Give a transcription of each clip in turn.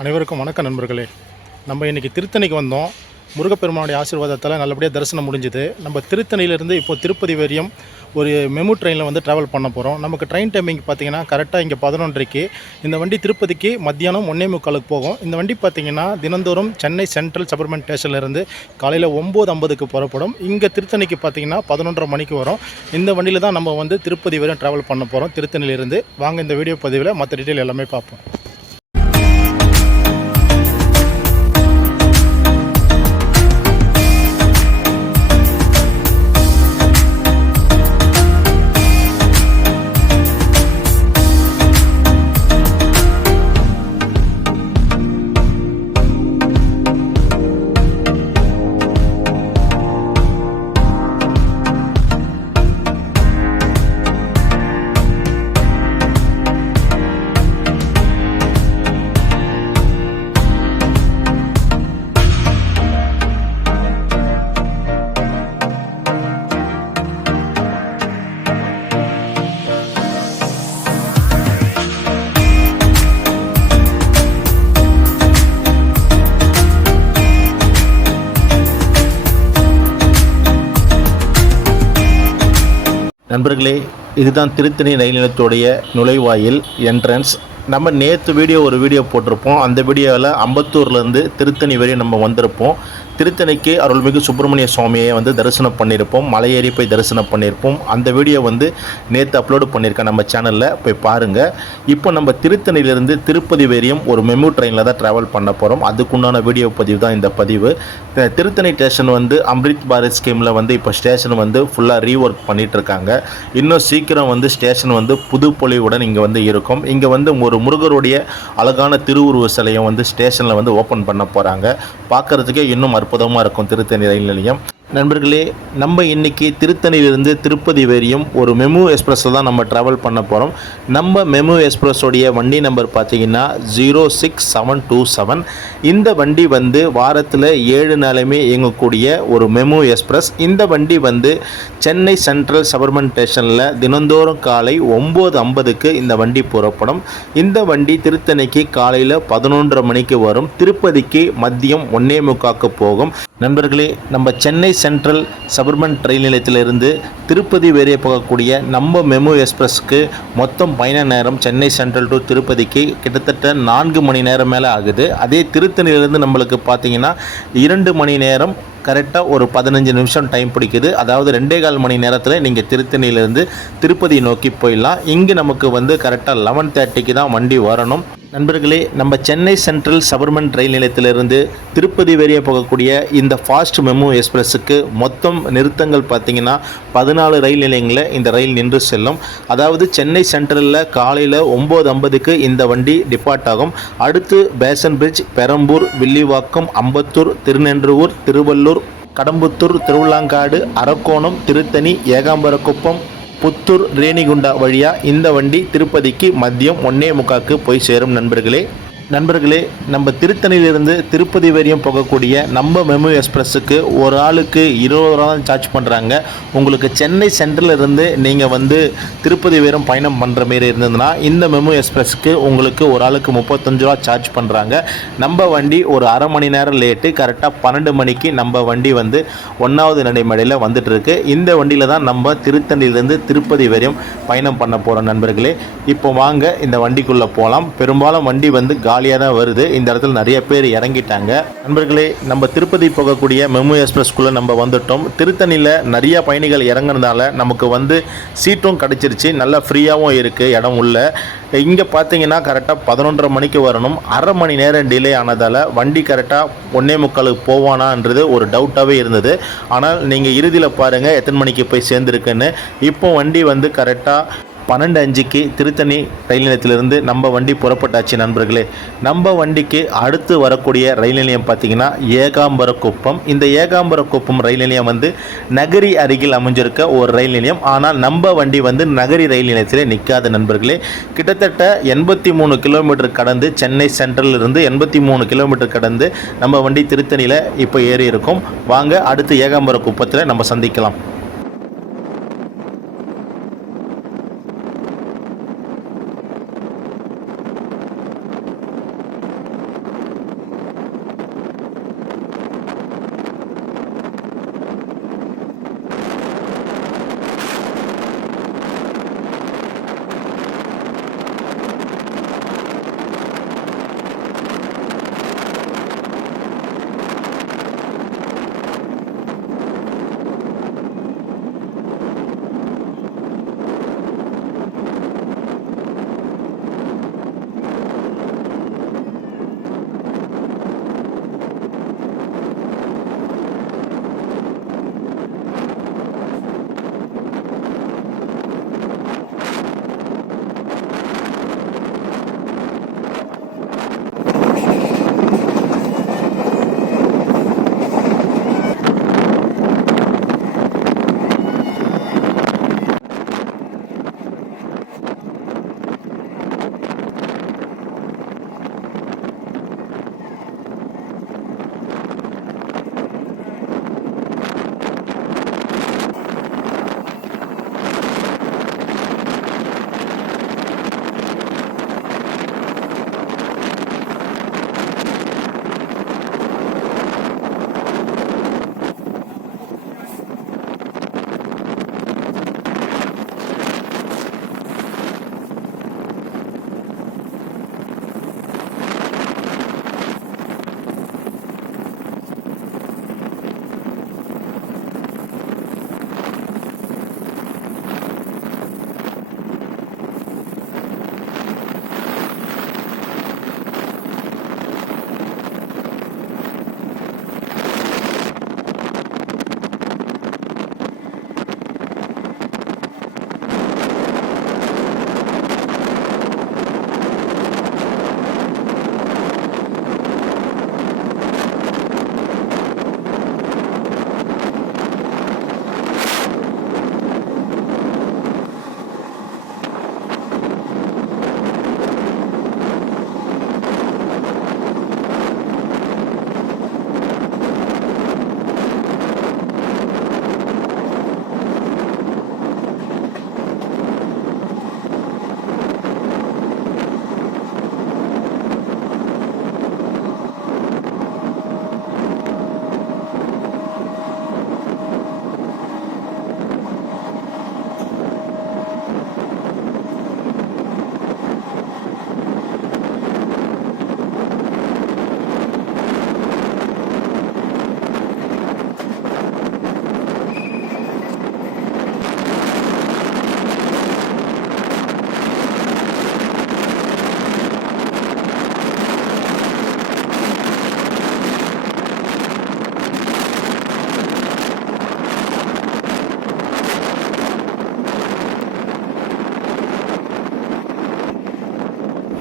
அனைவருக்கும் வணக்கம் நண்பர்களே. நம்ம இன்றைக்கி திருத்தணிக்கு வந்தோம். முருகப்பெருமானுடைய ஆசீர்வாதத்தால் நல்லபடியாக தரிசனம் முடிஞ்சுது. நம்ம திருத்தணியிலேருந்து இப்போது திருப்பதி வரையும் ஒரு மெமு ட்ரெயினில் வந்து ட்ராவல் பண்ண போகிறோம். நமக்கு ட்ரெயின் டைமிங் பார்த்திங்கன்னா கரெக்டாக இங்கே 11:30க்கு. இந்த வண்டி திருப்பதிக்கு மத்தியானம் 1:45 போகும். இந்த வண்டி பார்த்திங்கன்னா தினந்தோறும் சென்னை சென்ட்ரல் சபர்மன் ஸ்டேஷன்லேருந்து காலையில் 9:50க்கு புறப்படும். இங்கே திருத்தணிக்கு பார்த்திங்கன்னா 11:30 மணிக்கு வரும். இந்த வண்டியில் தான் நம்ம வந்து திருப்பதி வரையும் ட்ராவல் பண்ண போகிறோம் திருத்தணியிலேருந்து. வாங்க இந்த வீடியோ பதிவில் மற்ற டீட்டெயில் எல்லாமே பார்ப்போம். நண்பர்களே, இதுதான் திருத்தணி ரயில் நிலையத்துடைய நுழைவாயில் என்ட்ரன்ஸ். நம்ம நேற்று ஒரு வீடியோ போட்டிருப்போம். அந்த வீடியோவில் அம்பத்தூர்லேருந்து திருத்தணி வரையும் நம்ம வந்திருப்போம். திருத்தணிக்கு அருள்மிகு சுப்பிரமணிய சுவாமியை வந்து தரிசனம் பண்ணியிருப்போம். மலையேறி போய் தரிசனம் பண்ணியிருப்போம். அந்த வீடியோ வந்து நேற்று அப்லோடு பண்ணியிருக்கேன் நம்ம சேனலில், போய் பாருங்கள். இப்போ நம்ம திருத்தணியிலேருந்து திருப்பதி வரையும் ஒரு மெமு ட்ரெயினில் தான் ட்ராவல் பண்ண போகிறோம். அதுக்குண்டான வீடியோ பதிவு தான் இந்த பதிவு. திருத்தணி ஸ்டேஷன் வந்து அம்ரித் பாரத் ஸ்கீமில் வந்து இப்போ ஸ்டேஷன் வந்து ஃபுல்லாக ரீஒர்க் பண்ணிகிட்ருக்காங்க. இன்னும் சீக்கிரம் வந்து ஸ்டேஷன் வந்து புது பொலிவுடன் இங்கே வந்து இருக்கும். இங்கே வந்து ஒரு முருகருடைய அழகான திருவுருவ சிலையை வந்து ஸ்டேஷனில் வந்து ஓப்பன் பண்ண போகிறாங்க. பார்க்குறதுக்கே இன்னும் அற்புதமாக இருக்கும் திருத்தணி ரயில் நிலையம். நண்பர்களே, நம்ம இன்றைக்கி திருத்தணியிலிருந்து திருப்பதி வரையும் ஒரு மெமு எக்ஸ்பிரஸில் தான் நம்ம ட்ராவல் பண்ண போகிறோம். நம்ம மெமு எக்ஸ்பிரஸோடைய வண்டி நம்பர் பார்த்திங்கன்னா 06727. இந்த வண்டி வந்து வாரத்தில் 7 நாளுமே இயங்கக்கூடிய ஒரு மெமு எக்ஸ்பிரஸ். இந்த வண்டி வந்து சென்னை சென்ட்ரல் சபர்மன் ஸ்டேஷனில் தினந்தோறும் காலை 9:50க்கு இந்த வண்டி புறப்படும். இந்த வண்டி திருத்தணிக்கு காலையில் 11:30 மணிக்கு வரும். திருப்பதிக்கு மதியம் 1:45க்கு போகும். நண்பர்களே, நம்ம சென்னை சென்ட்ரல் சபர்மன் ரயில் நிலையத்திலிருந்து திருப்பதி வரைய போகக்கூடிய நம்ம மெமு எக்ஸ்பிரஸ்க்கு மொத்தம் பயண நேரம் சென்னை சென்ட்ரல் டு திருப்பதிக்கு கிட்டத்தட்ட 4 மணி நேரம் மேலே ஆகுது. அதே திருத்தணியிலிருந்து நம்மளுக்கு பார்த்திங்கன்னா 2 மணி நேரம் கரெக்டாக ஒரு 15 நிமிஷம் டைம் பிடிக்குது. அதாவது 2.25 மணி நேரத்தில் நீங்கள் திருத்தணியிலேருந்து திருப்பதி நோக்கி போயிடலாம். இங்கே நமக்கு வந்து கரெக்டாக 11:30க்கு தான் வண்டி வரணும். நண்பர்களே, நம்ம சென்னை சென்ட்ரல் சபர்மன் ரயில் நிலையத்திலிருந்து திருப்பதி வரைய போகக்கூடிய இந்த ஃபாஸ்ட் மெமு எக்ஸ்பிரஸுக்கு மொத்தம் நிறுத்தங்கள் பார்த்திங்கன்னா 14 ரயில் நிலையங்களில் இந்த ரயில் நின்று செல்லும். அதாவது சென்னை சென்ட்ரலில் காலையில் 9:50க்கு இந்த வண்டி டிபார்ட் ஆகும். அடுத்து பேசன் பிரிட்ஜ், பெரம்பூர், வில்லிவாக்கம், அம்பத்தூர், திருநென்றூர், திருவள்ளூர், கடம்புத்தூர், திருவிழாங்காடு, அரக்கோணம், திருத்தணி, ஏகாம்பரக்குப்பம், புத்தூர், ரேணிகுண்டா வழியாக இந்த வண்டி திருப்பதிக்கு மதியம் 1:45க்கு போய் சேரும். நண்பர்களே, நம்ம திருத்தணியிலிருந்து திருப்பதி வரையும் போகக்கூடிய நம்ம மெமு எக்ஸ்பிரஸுக்கு ஒரு ஆளுக்கு 20 ரூபா தான் சார்ஜ் பண்ணுறாங்க. உங்களுக்கு சென்னை சென்ட்ரல் இருந்து நீங்கள் வந்து திருப்பதி வரையும் பயணம் பண்ணுற மாரி இருந்ததுன்னா இந்த மெமு எக்ஸ்பிரஸுக்கு உங்களுக்கு ஒரு ஆளுக்கு 35 ரூபா சார்ஜ் பண்ணுறாங்க. நம்ம வண்டி ஒரு அரை மணி நேரம் லேட்டு, கரெக்டாக 12 மணிக்கு நம்ம வண்டி வந்து 1வது நடைமேடையில் வந்துட்டுருக்கு. இந்த வண்டியில் தான் நம்ம திருத்தணியிலேருந்து திருப்பதி வரையும் பயணம் பண்ண போகிறோம். நண்பர்களே, இப்போ வாங்க இந்த வண்டிக்குள்ளே போகலாம். பெரும்பாலும் வண்டி வந்து காலியாக தான் வருது. இந்த இடத்துல நிறைய பேர் இறங்கிட்டாங்க. நண்பர்களே, நம்ம திருப்பதி போகக்கூடிய மெமு எக்ஸ்பிரஸ்குள்ளே நம்ம வந்துட்டோம். திருத்தணியில் நிறைய பயணிகள் இறங்குறதுனால நமக்கு வந்து சீட்டும் கிடச்சிருச்சு. நல்லா ஃப்ரீயாகவும் இருக்குது இடம் உள்ள. இங்கே பார்த்தீங்கன்னா கரெக்டாக 11:30 மணிக்கு வரணும். அரை மணி நேரம் டிலே ஆனதால் வண்டி கரெக்டாக 1:45க்கு போவானான்றது ஒரு டவுட்டாகவே இருந்தது. ஆனால் நீங்கள் இறுதியில் பாருங்கள் எத்தனை மணிக்கு போய் சேர்ந்துருக்குன்னு. இப்போ வண்டி வந்து கரெக்டாக 12:05க்கு திருத்தணி ரயில் நிலையத்திலிருந்து நம்ம வண்டி புறப்பட்டாச்சு. நண்பர்களே, நம்ம வண்டிக்கு அடுத்து வரக்கூடிய ரயில் நிலையம் பார்த்திங்கன்னா ஏகாம்பரக்குப்பம். இந்த ஏகாம்பரக்குப்பம் ரயில் நிலையம் வந்து நகரி அருகில் அமைஞ்சிருக்க ஒரு ரயில் நிலையம். ஆனால் நம்ம வண்டி வந்து நகரி ரயில் நிலையத்திலே நிற்காத. நண்பர்களே, கிட்டத்தட்ட 83 கிலோமீட்டர் கடந்து சென்னை சென்ட்ரலில் இருந்து 83 கிலோமீட்டர் கடந்து நம்ம வண்டி திருத்தணியில் இப்போ ஏறி இருக்கும். வாங்க அடுத்து ஏகாம்பரக்குப்பத்தில் நம்ம சந்திக்கலாம்.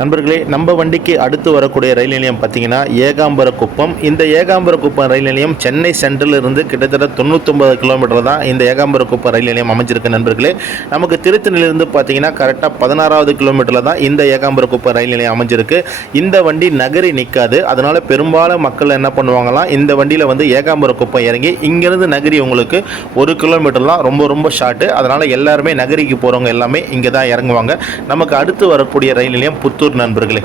நண்பர்களே, நம்ம வண்டிக்கு அடுத்து வரக்கூடிய ரயில் நிலையம் பார்த்தீங்கன்னா ஏகாம்பரக்குப்பம். இந்த ஏகாம்பரக்குப்பம் ரயில் நிலையம் சென்னை சென்ட்ரல் இருந்து கிட்டத்தட்ட 99 கிலோமீட்டர் தான் இந்த ஏகாம்பரக்குப்பம் ரயில் நிலையம் அமைஞ்சிருக்கு நண்பர்களே. நமக்கு திருத்தணியிலிருந்து பார்த்தீங்கன்னா கரெக்டாக 16வது கிலோமீட்டரில் தான் இந்த ஏகாம்பரக்குப்பம் ரயில் நிலையம் அமைஞ்சிருக்கு. இந்த வண்டி நகரி நிற்காது. அதனால் பெரும்பாலும் மக்கள் என்ன பண்ணுவாங்களாம், இந்த வண்டியில் வந்து ஏகாம்பரக்குப்பம் இறங்கி இங்கேருந்து நகரி உங்களுக்கு 1 கிலோமீட்டர்லாம் ரொம்ப ஷார்ட்டு. அதனால் எல்லாருமே நகரிக்கு போகிறவங்க எல்லாமே இங்கே தான் இறங்குவாங்க. நமக்கு அடுத்து வரக்கூடிய ரயில் நிலையம் புத்தூர் நண்பர்களே.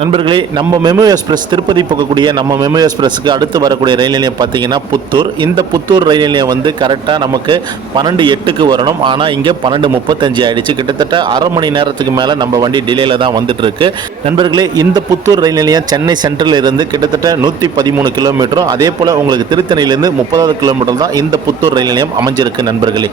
நண்பர்களே, நம்ம மெமு எக்ஸ்பிரஸ் திருப்பதி போகக்கூடிய நம்ம மெமு எக்ஸ்பிரஸுக்கு அடுத்து வரக்கூடிய ரயில் நிலையம் பார்த்தீங்கன்னா புத்தூர். இந்த புத்தூர் ரயில் நிலையம் வந்து கரெக்டாக நமக்கு 12:08க்கு வரணும். ஆனால் இங்கே 12:35 ஆகிடுச்சு. கிட்டத்தட்ட அரை மணி நேரத்துக்கு மேலே நம்ம வண்டி டிலேயில் தான் வந்துட்டுருக்கு. நண்பர்களே, இந்த புத்தூர் ரயில் நிலையம் சென்னை சென்ட்ரலில் இருந்து கிட்டத்தட்ட 113 கிலோமீட்டரும், அதே போல் உங்களுக்கு திருத்தணியிலேருந்து 30வது கிலோமீட்டர் தான் இந்த புத்தூர் ரயில் நிலையம் அமைஞ்சிருக்கு நண்பர்களே.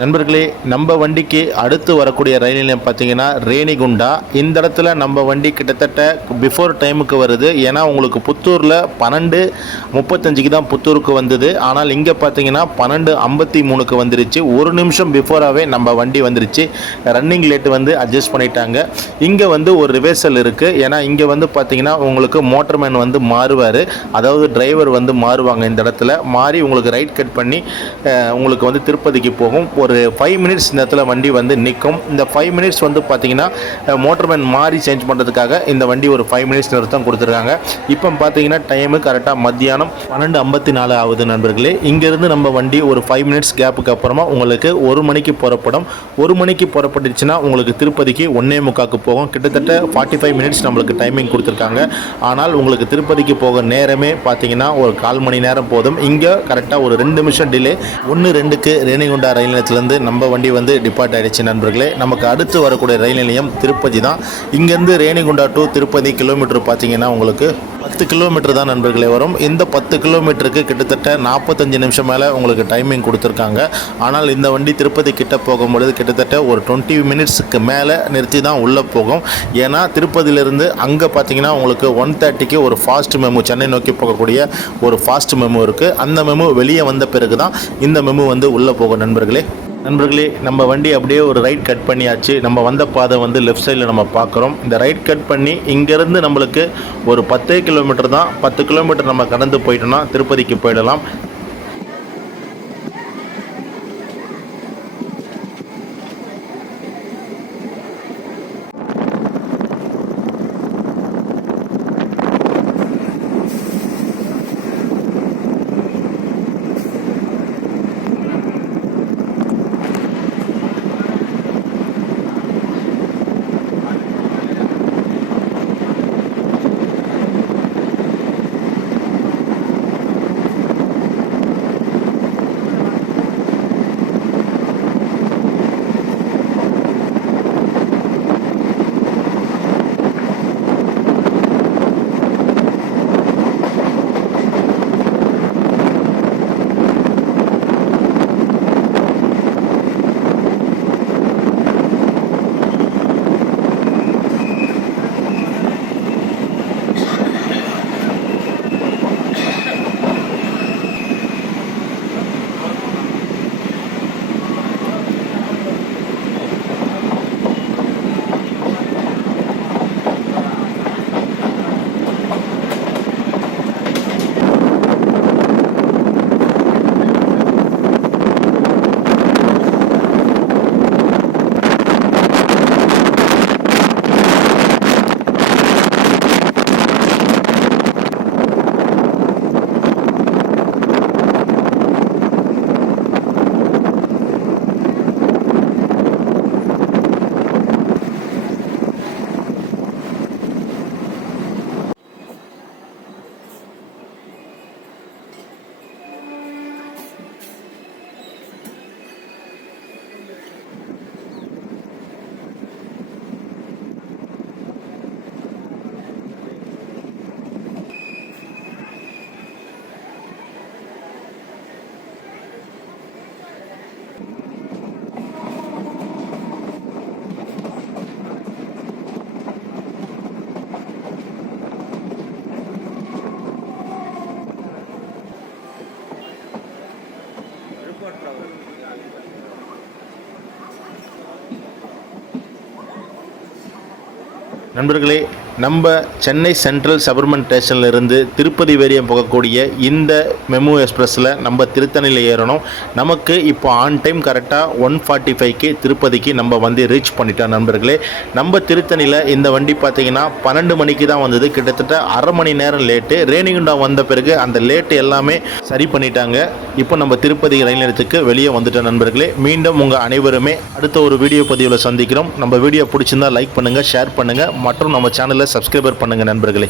நண்பர்களே, நம்ம வண்டிக்கு அடுத்து வரக்கூடிய ரயில் நிலையம் பார்த்தீங்கன்னா ரேணிகுண்டா. இந்த இடத்துல நம்ம வண்டி கிட்டத்தட்ட பிஃபோர் டைமுக்கு வருது. ஏன்னா உங்களுக்கு புத்தூரில் 12:35க்கு தான் புத்தூருக்கு வந்தது. ஆனால் இங்கே பார்த்தீங்கன்னா 12:53க்கு வந்துருச்சு. ஒரு நிமிஷம் பிஃபோராகவே நம்ம வண்டி வந்துருச்சு. ரன்னிங் லேட்டு வந்து அட்ஜஸ்ட் பண்ணிட்டாங்க. இங்கே வந்து ஒரு ரிவர்சல் இருக்குது. ஏன்னா இங்கே வந்து பார்த்தீங்கன்னா உங்களுக்கு மோட்டர்மேன் வந்து மாறுவார். அதாவது டிரைவர் வந்து மாறுவாங்க. இந்த இடத்துல மாறி உங்களுக்கு ரைட் கட் பண்ணி உங்களுக்கு வந்து திருப்பதிக்கு போகும். ஒரு 5 மினிட்ஸ் இந்த இடத்துல வண்டி வந்து நிற்கும். இந்த 5 மினிட்ஸ் வந்து பார்த்தீங்கன்னா மோட்டர்மேன் மாறி சேஞ்ச் பண்ணுறதுக்காக இந்த வண்டி ஒரு 5 மினிட்ஸ் நிறுத்தம் கொடுத்துருக்காங்க. இப்போ பார்த்தீங்கன்னா டைமு கரெக்டாக மத்தியானம் 12:54 ஆகுது நண்பர்களே. இங்கேருந்து நம்ம வண்டி ஒரு 5 மினிட்ஸ் கேப்புக்கு அப்புறமா உங்களுக்கு 1 மணிக்கு புறப்படும். 1 மணிக்கு புறப்பட்டுச்சுன்னா உங்களுக்கு திருப்பதிக்கு 1:45க்கு போகும். கிட்டத்தட்ட 45 மினிட்ஸ் நம்மளுக்கு டைமிங் கொடுத்துருக்காங்க. ஆனால் உங்களுக்கு திருப்பதிக்கு போக நேரமே பார்த்தீங்கன்னா ஒரு 1/4 மணி நேரம் போதும். இங்கே கரெக்டாக ஒரு 2 நிமிஷம் டிலே. 1:02க்கு ரேணிகுண்டா ரயில் நிலையத்திலேருந்து நம்ம வண்டி வந்து டிபார்ட் ஆகிடுச்சு நண்பர்களே. நமக்கு அடுத்து வரக்கூடிய ரயில் நிலையம் திருப்பதி தான். இங்கேருந்து ரேணிகுண்டா டு திருப்பதி கிலோமீட்டர் பார்த்தீங்கன்னா உங்களுக்கு 10 கிலோமீட்டர் தான் நண்பர்களே வரும். இந்த 10 கிலோமீட்டருக்கு கிட்டத்தட்ட 45 நிமிஷம் மேலே உங்களுக்கு டைமிங் கொடுத்துருக்காங்க. ஆனால் இந்த வண்டி திருப்பதி கிட்ட போகும்பொழுது கிட்டத்தட்ட ஒரு 20 மினிட்ஸுக்கு மேலே நிறுத்தி தான் உள்ளே போகும். ஏன்னா திருப்பதியிலேருந்து அங்கே பார்த்தீங்கன்னா உங்களுக்கு 1:30க்கு ஒரு ஃபாஸ்ட் மெமு, சென்னை நோக்கி போகக்கூடிய ஒரு ஃபாஸ்ட் மெமு இருக்குது. அந்த மெமு வெளியே வந்த பிறகு தான் இந்த மெமு வந்து உள்ளே போகும் நண்பர்களே. நம்ம வண்டி அப்படியே ஒரு ரைட் கட் பண்ணியாச்சு. நம்ம வந்த பாதை வந்து லெஃப்ட் சைடில் நம்ம பார்க்குறோம். இந்த ரைட் கட் பண்ணி இங்கேருந்து நம்மளுக்கு ஒரு 10 கிலோமீட்டர் தான். 10 கிலோமீட்டர் நம்ம கடந்து போயிட்டோம்னா திருப்பதிக்கு போயிடலாம். நண்பர்களே, நம்ம சென்னை சென்ட்ரல் சபர்மன் ஸ்டேஷன்லேருந்து திருப்பதி வரையும் போகக்கூடிய இந்த மெமு எக்ஸ்பிரஸில் நம்ம திருத்தணியில் ஏறணும். நமக்கு இப்போ ஆன் டைம் கரெக்டாக 1:45க்கு திருப்பதிக்கு நம்ம வந்து ரீச் பண்ணிட்டோம் நண்பர்களே. நம்ம திருத்தணியில் இந்த வண்டி பார்த்திங்கன்னா 12 மணிக்கு தான் வந்தது. கிட்டத்தட்ட அரை மணி நேரம் லேட்டு. ரேணிகுண்டா வந்த பிறகு அந்த லேட்டு எல்லாமே சரி பண்ணிட்டாங்க. இப்போ நம்ம திருப்பதி ரயில் நிலையத்துக்கு வெளியே வந்துட்டோம் நண்பர்களே. மீண்டும் உங்கள் அனைவருமே அடுத்த ஒரு வீடியோ பதிவில் சந்திக்கிறோம். நம்ம வீடியோ பிடிச்சிருந்தால் லைக் பண்ணுங்கள், ஷேர் பண்ணுங்கள் மற்றும் நம்ம சேனலை சப்ஸ்கிரைபர் பண்ணுங்கள் நண்பர்களே.